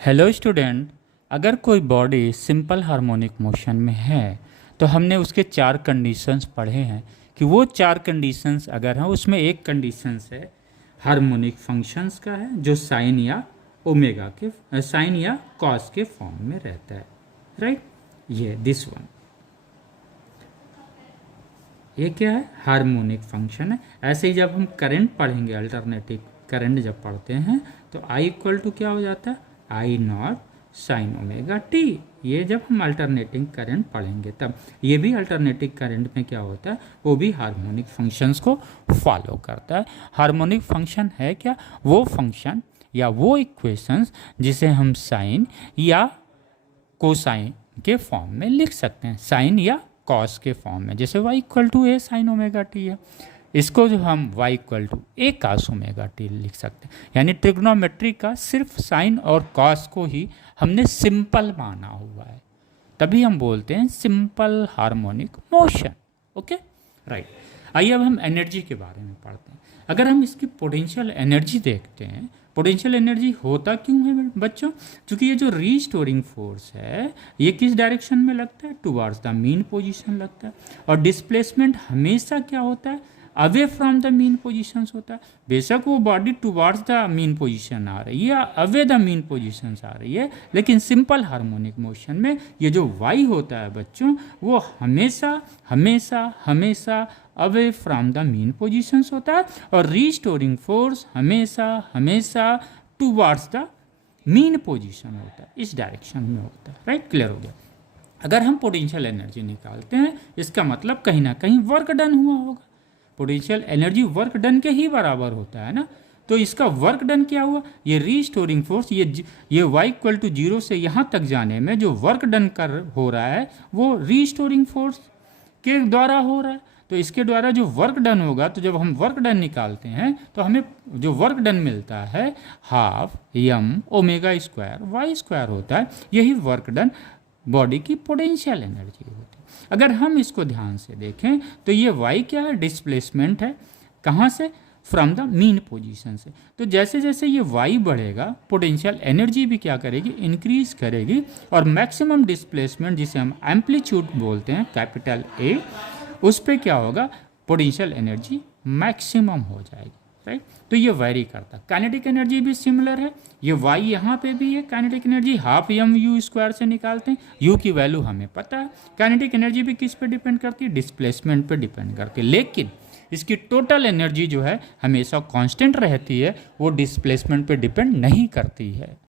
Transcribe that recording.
Hello student. अगर कोई body simple harmonic motion में है तो हमने उसके चार कंडीशंस पढ़े हैं कि वो चार कंडीशंस अगर हैं उसमें एक कंडीशंस है हार्मोनिक फंक्शंस का है जो साइन या ओमेगा के साइन या कॉस के फॉर्म में रहता है। राइट, ये दिस वन, ये क्या है? हार्मोनिक फंक्शन है। ऐसे ही जब हम करंट पढ़ेंगे, अल्टरनेटिव करंट जब पढ़ते हैं तो I इक्वल टू क्या हो जाता है? I not sign omega T. ये जब हम अल्टरनेटिंग करंट पढ़ेंगे तब ये भी अल्टरनेटिव करंट में क्या होता है, वो भी हार्मोनिक फंक्शंस को फॉलो करता है। हार्मोनिक फंक्शन है क्या? वो फंक्शन या वो इक्वेशंस जिसे हम साइन या कोसाइन के फॉर्म में लिख सकते हैं, साइन या कॉस के फॉर्म में। जैसे y equal to A sine omega T है, इसको जो हम y equal to A cos omega T लिख सकते हैं। यानी ट्रिग्नोमेट्री का सिर्फ साइन और कॉस को ही हमने सिंपल माना हुआ है, तभी हम बोलते हैं simple harmonic motion. Okay, right. आइए अब हम एनर्जी के बारे में पढ़ते हैं। अगर हम इसकी पोटेंशियल एनर्जी देखते हैं, पोटेंशियल एनर्जी होता क्यों है बच्चों? क्योंकि ये जो रीस्टोरिंग फोर्स है ये किस डायरेक्शन में लगता है? टुवार्ड्स द मीन पोजीशन लगता है। और डिस्प्लेसमेंट हमेशा क्या होता है? Away from the mean position होता है। बेशक वो body towards the mean position आ रही है या अवे द मीन पोजीशन आ रही है, लेकिन सिंपल हार्मोनिक मोशन में ये जो वाई होता है बच्चों, वो हमेशा हमेशा हमेशा away from the mean positions होता है। और रीस्टोरिंग फोर्स हमेशा हमेशा टुवार्ड्स द मीन पोजीशन होता है, इस डायरेक्शन में होता है। राइट, क्लियर हो गया। अगर हम पोटेंशियल एनर्जी निकालते हैं, इसका मतलब कहीं ना कहीं वर्क डन हुआ होगा। पोटेंशियल एनर्जी वर्क डन के ही बराबर होता है ना, तो इसका वर्क डन क्या हुआ? ये रीस्टोरिंग फोर्स, ये y इक्वल टू 0 से यहाँ तक जाने में जो वर्क डन कर हो रहा है वो रीस्टोरिंग फोर्स के द्वारा हो रहा है। तो इसके द्वारा जो वर्क डन होगा, तो जब हम वर्क डन निकालते हैं तो हमें जो वर्क डन मिलता है हाफ यम ओमेगा स्क्वायर वाई स्क्वायर होता है। यही वर्क डन बॉडी की पोटेंशियल एनर्जी होती है। अगर हम इसको ध्यान से देखें तो ये y क्या है? डिस्प्लेसमेंट है। कहाँ से? फ्रॉम द मीन पोजीशन से। तो जैसे जैसे ये y बढ़ेगा, पोटेंशियल एनर्जी भी क्या करेगी? इंक्रीज करेगी। और मैक्सिमम डिस्प्लेसमेंट जिसे हम एम्पलीट्यूड बोलते हैं, कैपिटल A, उस पर क्या होगा? पोटेंशियल एनर्जी मैक्सिमम हो जाएगी। राइट, तो ये वेरी करता है। काइनेटिक एनर्जी भी सिमिलर है। ये y यहाँ पे भी है। Kinetic energy half M U square से निकालते हैं। u की वैल्यू हमें पता है। काइनेटिक एनर्जी भी किस पे डिपेंड करती है? डिस्प्लेसमेंट पे डिपेंड करती है। लेकिन इसकी टोटल एनर्जी जो है हमेशा कांस्टेंट रहती है, वो डिस्प्लेसमेंट पे डिपेंड नहीं करती है।